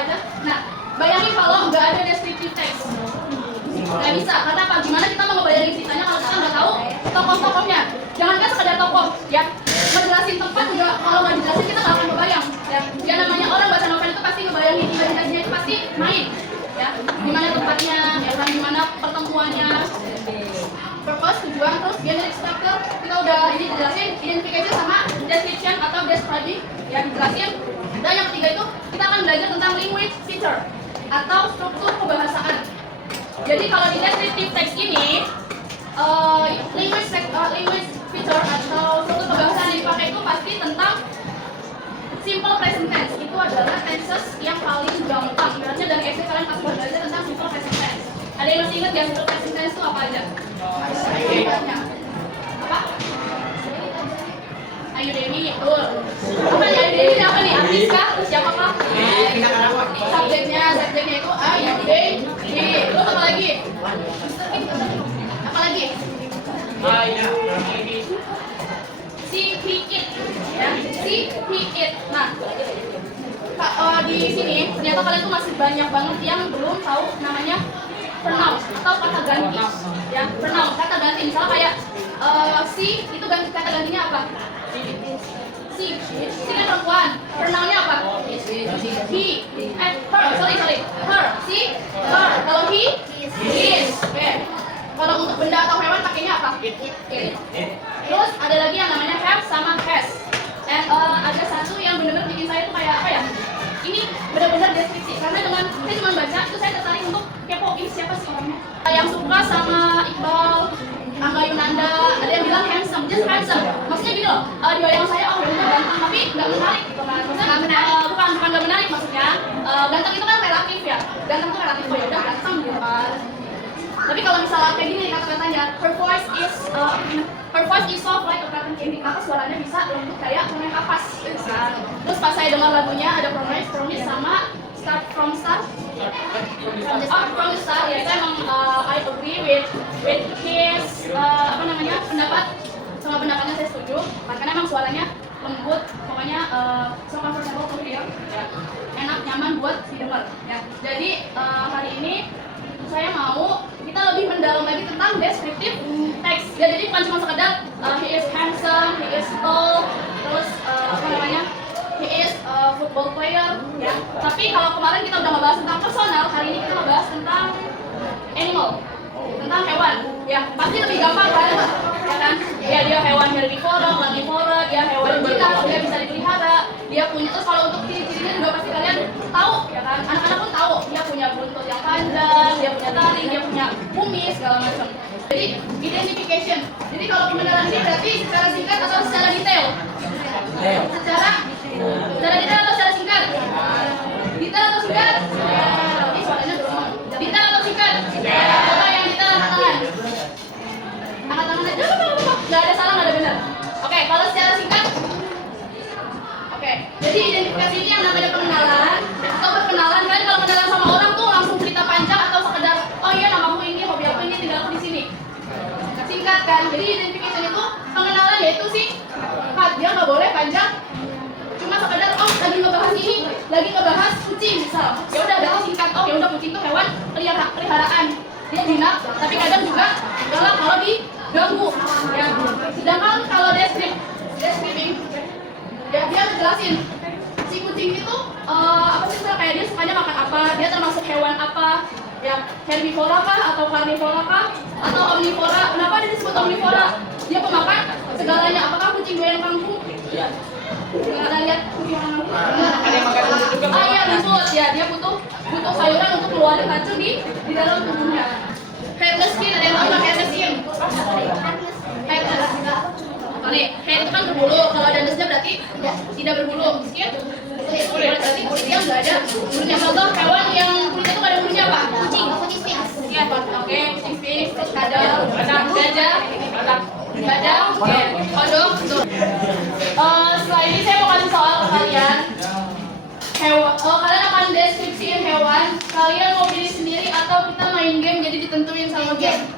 aja. Nah, bayangin kalau nggak ada descriptive text. Nggak bisa, karena apa? Gimana kita mau ngebayangin ceritanya kalau kita nggak tahu tokoh-tokohnya? Jangankan sekedar tokoh, ya. Ngejelasin tempat juga, kalau nggak dijelasin kita nggak akan kebayang. Ya namanya orang baca novel itu pasti ngebayangin imajinasinya itu pasti main. Ya, gimana tempatnya, ya kan, gimana pertemuannya, purpose, tujuan, terus generic structure kita udah ini dijelasin, identification sama description atau describing ya dijelasin. Dan yang ketiga itu kita akan belajar tentang language feature atau struktur kebahasaan. Jadi kalau di descriptive text ini language feature atau struktur kebahasaan yang dipakai itu pasti tentang simple present tense. Itu adalah tenses yang paling gampang. Ibaratnya dari SD kalian pasti belajar tentang simple present tense. Ada yang masih ingat ya simple present tense itu apa aja? Apa? Ayu Dewi, betul. Apa nih Ayu Dewi? Apa nih? Artis kah? Siapa kah? Subjeknya itu Ayu Dewi. Terus apa lagi? Apa lagi? Si, he, it, ya. Si, he, it. Nah, di sini ternyata kalian tuh masih banyak banget yang belum tahu namanya pronoun atau kata ganti. Ya, pronoun, kata ganti. Misalnya kayak si itu ganti kata gantinya apa? Si kan perempuan. Pronounnya apa? He. Sorry. Her. Si, her. Kalau he, his. Oke. Kalau untuk benda atau hewan pakainya apa? It. Terus ada lagi yang namanya have sama has. Dan ada satu yang benar-benar bikin saya tuh kayak apa ya? Ini benar-benar deskripsi karena dengan saya cuma baca itu saya tertarik untuk kepo ini siapa sih orangnya. Yang suka sama Iqbal, Angga Yunanda, ada yang bilang handsome, just handsome. Maksudnya gini loh, di wayang saya udah ganteng tapi nggak menarik gitu kan. Maksudnya bukan nggak menarik maksudnya. Ganteng itu kan relatif ya. Ganteng itu relatif, oh ya udah ganteng gitu kan. Tapi kalau misalnya kayak gini kata-katanya, her voice is soft like a cotton candy. Apa suaranya bisa lembut kayak permen kapas. Terus pas saya dengar lagunya ada promise sama start from the start ya saya emang I agree with his pendapat sama pendapatnya saya setuju. Karena emang suaranya lembut, pokoknya so comfortable to hear, ya. Enak nyaman buat didengar. Ya. Jadi hari ini saya mau kita lebih mendalam lagi tentang descriptive text. Ya, jadi bukan cuma sekedar he is handsome, he is tall, terus he is a football player, ya. Tapi kalau kemarin kita udah ngebahas tentang personal, hari ini kita ngebahas tentang animal, tentang hewan. Ya, pasti lebih gampang kan? Ya kan? Ya, dia hewan herbivora, carnivora, dia hewan jinak, dia bisa dipelihara, dia punya. Terus kalau untuk ciri-cirinya juga pasti kalian tahu, ya kan? Anak-anak pun tahu, dia punya buntut yang panjang, dia punya taring, dia punya kumis, segala macam. Jadi identification. Jadi kalau pengenalan ini berarti secara singkat atau secara detail? Secara detail atau secara singkat? Detail atau singkat? Ini soalnya belum. Detail atau singkat? Coba yang detail angkat tangan. Angkat tangan aja. Nggak ada salah, nggak ada benar. Oke, kalau secara singkat. Oke, jadi identifikasi ini yang namanya pengenalan atau perkenalan. Kalian kalau kenalan sama orang tuh langsung cerita panjang atau sekedar oh iya namaku ini, hobi aku ini, tinggal aku di sini. Singkat kan. Jadi identification itu pengenalan yaitu singkat. Dia nggak boleh panjang. Cuma sekedar oh lagi ngebahas ini, lagi ngebahas kucing misal. Ya udah berarti singkat. Oh ya udah kucing tuh hewan peliharaan. Dia jinak, tapi kadang juga galak kalau diganggu. Ya. Sedangkan kalau describing ya dia ngejelasin si kucing itu apa sih misalnya kayak dia sukanya makan apa, dia termasuk hewan apa, ya herbivora kah atau carnivora kah atau omnivora. Kenapa dia disebut omnivora? Dia pemakan segalanya. Apakah kucing doyan kangkung? Nggak ada lihat kucing orang kangkung? Ada yang makan rumput juga. Iya rumput ya, dia butuh sayuran untuk keluarin racun di dalam tubuhnya. Headless skin, ada yang tahu nggak headless skin? Headless. Sorry, head itu kan berbulu. Kalau danusnya berarti tidak berbulu. Skin berarti kulit yang nggak ada bulunya. Contoh hewan yang kulitnya itu nggak ada bulunya apa? Kucing sphinx. Iya, oke, kucing sphinx, kadal, gajah, oke, kodok. Setelah ini saya mau kasih soal ke kalian. Kalian akan deskripsiin hewan. Kalian mau pilih sendiri atau kita main game jadi ditentuin sama game?